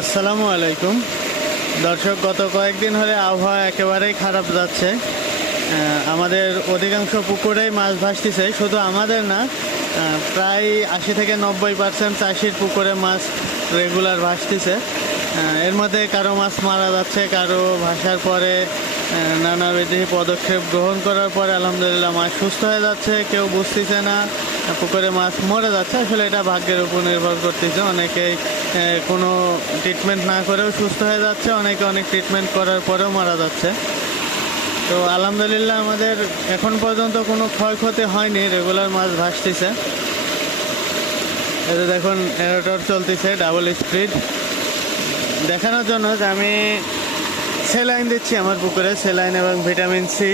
আসসালামু আলাইকুম দর্শক, গত কয়েকদিন ধরে আবহাওয়া একেবারেই খারাপ যাচ্ছে। আমাদের অধিকাংশ পুকুরেই মাছ ভাসতেছে। শুধু আমাদের না, প্রায় 80 থেকে 90% চাষির পুকুরে মাছ রেগুলার ভাসতেছে। এর মধ্যে কারো মাছ মারা যাচ্ছে, কারো ভাসার পরে নানাবিধি পদক্ষেপ গ্রহণ করার পরে আলহামদুলিল্লাহ মাছ সুস্থ হয়ে যাচ্ছে। কেউ বুঝতেছে না পুকুরে মাছ মরে যাচ্ছে। আসলে এটা ভাগ্যের উপর নির্ভর করতেছে। অনেকেই কোনো ট্রিটমেন্ট না করেও সুস্থ হয়ে যাচ্ছে, অনেকে অনেক ট্রিটমেন্ট করার পরেও মারা যাচ্ছে। তো আলহামদুলিল্লাহ আমাদের এখন পর্যন্ত কোনো ক্ষয়ক্ষতি হয়নি, রেগুলার মাছ ভাসতেছে। এতে দেখুন এরোটর চলতেছে ডাবল স্পিড, দেখানোর জন্য যে আমি স্যালাইন দিচ্ছি আমার পুকুরে, স্যালাইন এবং ভিটামিন সি।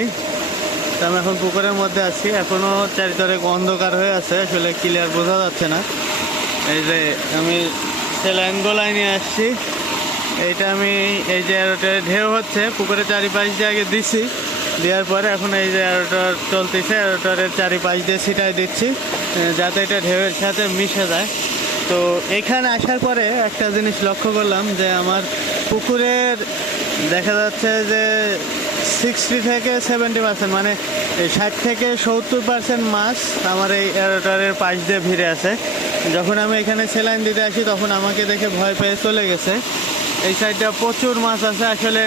তো আমি এখন পুকুরের মধ্যে আছি, এখনও চারিতরে অন্ধকার হয়ে আছে, আসলে ক্লিয়ার বোঝা যাচ্ছে না। এই যে আমি স্যালাইন গোলায় নিয়ে আসছি, এইটা আমি এই যে এরোটরে ঢেউ হচ্ছে পুকুরের চারিপাশ দিয়ে আগে দিছি, দেওয়ার পরে এখন এই যে এরোটর চলতেছে, এরোটরের চারিপাশ দিয়ে ছিটাই দিচ্ছি যাতে এটা ঢেউয়ের সাথে মিশে যায়। তো এখানে আসার পরে একটা জিনিস লক্ষ্য করলাম যে আমার পুকুরের দেখা যাচ্ছে যে 60 থেকে 70%, মানে 60 থেকে 70% মাছ আমার এই এরোটরের পাশ দিয়ে ভিড়ে আছে। যখন আমি এখানে স্যালাইন দিতে আসি তখন আমাকে দেখে ভয় পেয়ে চলে গেছে। এই সাইডটা প্রচুর মাছ আছে, আসলে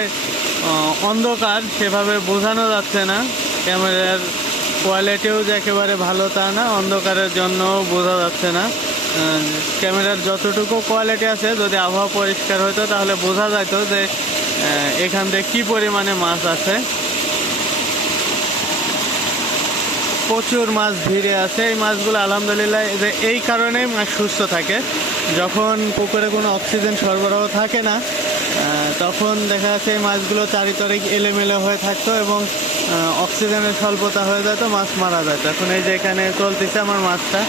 অন্ধকার, সেভাবে বোঝানো যাচ্ছে না। ক্যামেরার কোয়ালিটিও যে একেবারে ভালো তা না, অন্ধকারের জন্য বোঝা যাচ্ছে না। ক্যামেরার যতটুকু কোয়ালিটি আছে, যদি আবহাওয়া পরিষ্কার হতো তাহলে বোঝা যেত যে এখান থেকে কী পরিমাণে মাছ আছে। প্রচুর মাছ ভিড়ে আছে। এই মাছগুলো আলহামদুলিল্লাহ যে এই কারণেই মাছ সুস্থ থাকে। যখন পুকুরে কোনো অক্সিজেন সরবরাহ থাকে না, তখন দেখা যাচ্ছে এই মাছগুলো চারিতরে এলোমেলো হয়ে থাকতো এবং অক্সিজেনের স্বল্পতা হয়ে যেত, মাছ মারা যেত। এখন এই যে এখানে চলতেছে আমার মাছটা,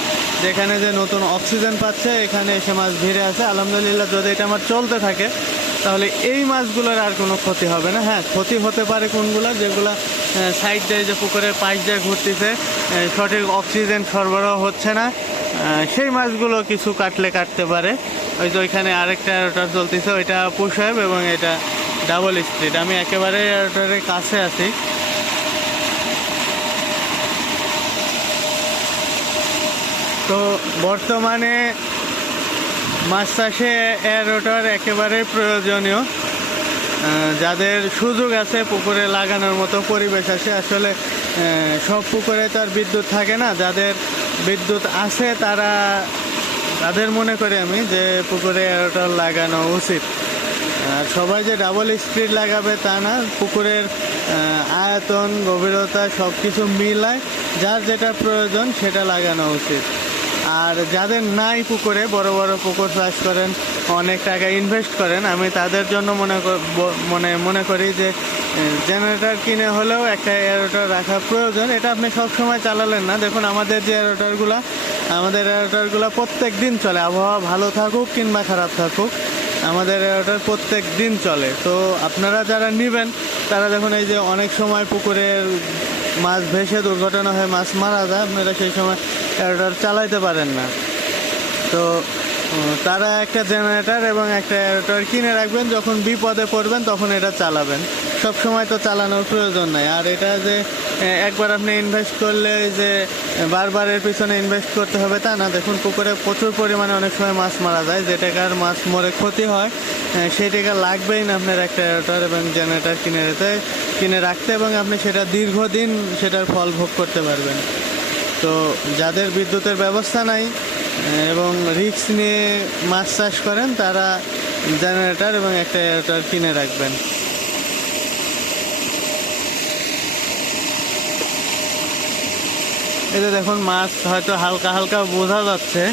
যেখানে যে নতুন অক্সিজেন পাচ্ছে এখানে এসে মাছ ভিড়ে আছে। আলহামদুলিল্লাহ যদি এটা আমার চলতে থাকে তাহলে এই মাছগুলোর আর কোনো ক্ষতি হবে না। হ্যাঁ, ক্ষতি হতে পারে কোনগুলো, যেগুলো সাইড দিয়ে যে পুকুরের পাশ দিয়ে ঘুরতেছে, সঠিক অক্সিজেন সরবরাহ হচ্ছে না, সেই মাছগুলো কিছু কাটতে পারে। ওই যে ওইখানে আরেকটা এরোটর চলতেছে, ওইটা পুশ ওয়েভ এবং এটা ডাবল স্পিড। আমি একেবারে এরোটরের কাছে আছি। তো বর্তমানে মাছ চাষে এরোটর একেবারে প্রয়োজনীয়। যাদের সুযোগ আছে পুকুরে লাগানোর মতো পরিবেশ আছে, আসলে সব পুকুরে তো আর বিদ্যুৎ থাকে না। যাদের বিদ্যুৎ আছে তাদের মনে করি আমি যে পুকুরে এরোটর লাগানো উচিত। সবাই যে ডাবল স্পিড লাগাবে তা না, পুকুরের আয়তন, গভীরতা সব কিছু মিলায় যার যেটা প্রয়োজন সেটা লাগানো উচিত। আর যাদের নাই পুকুরে, বড় বড় পুকুর চাষ করেন, অনেক টাকা ইনভেস্ট করেন, আমি তাদের জন্য মনে করি যে জেনারেটর কিনে হলেও একটা এরোটর রাখা প্রয়োজন। এটা আপনি সব সময় চালালেন না। দেখুন আমাদের যে আমাদের এরোটরগুলো প্রত্যেক দিন চলে, আবহাওয়া ভালো থাকুক কিংবা খারাপ থাকুক, আমাদের এরোটর প্রত্যেক দিন চলে। তো আপনারা যারা নেবেন তারা দেখুন এই যে অনেক সময় পুকুরের মাছ ভেসে দুর্ঘটনা হয়ে মাছ মারা যায়, আপনারা সেই সময় এরোটর চালাইতে পারেন না। তো তারা একটা জেনারেটর এবং একটা এরোটর কিনে রাখবেন, যখন বিপদে পড়বেন তখন এটা চালাবেন। সব সময় তো চালানোর প্রয়োজন নাই। আর এটা যে একবার আপনি ইনভেস্ট করলে যে বারবার এর পিছনে ইনভেস্ট করতে হবে তা না। দেখুন পুকুরে প্রচুর পরিমাণে অনেক সময় মাছ মারা যায়, যে টাকার মাছ মরে ক্ষতি হয় সেই টাকা লাগবেই না আপনার একটা এরোটর এবং জেনারেটর কিনে রাখতে, এবং আপনি সেটা দীর্ঘদিন সেটার ফল ভোগ করতে পারবেন। তো যাদের বিদ্যুতের ব্যবস্থা নাই এবং রিস্ক নিয়ে মাছ চাষ করেন, তারা জেনারেটর এবং একটা এরোটর কিনে রাখবেন। এই যে দেখুন মাছ হয়তো হালকা হালকা বোঝা যাচ্ছে,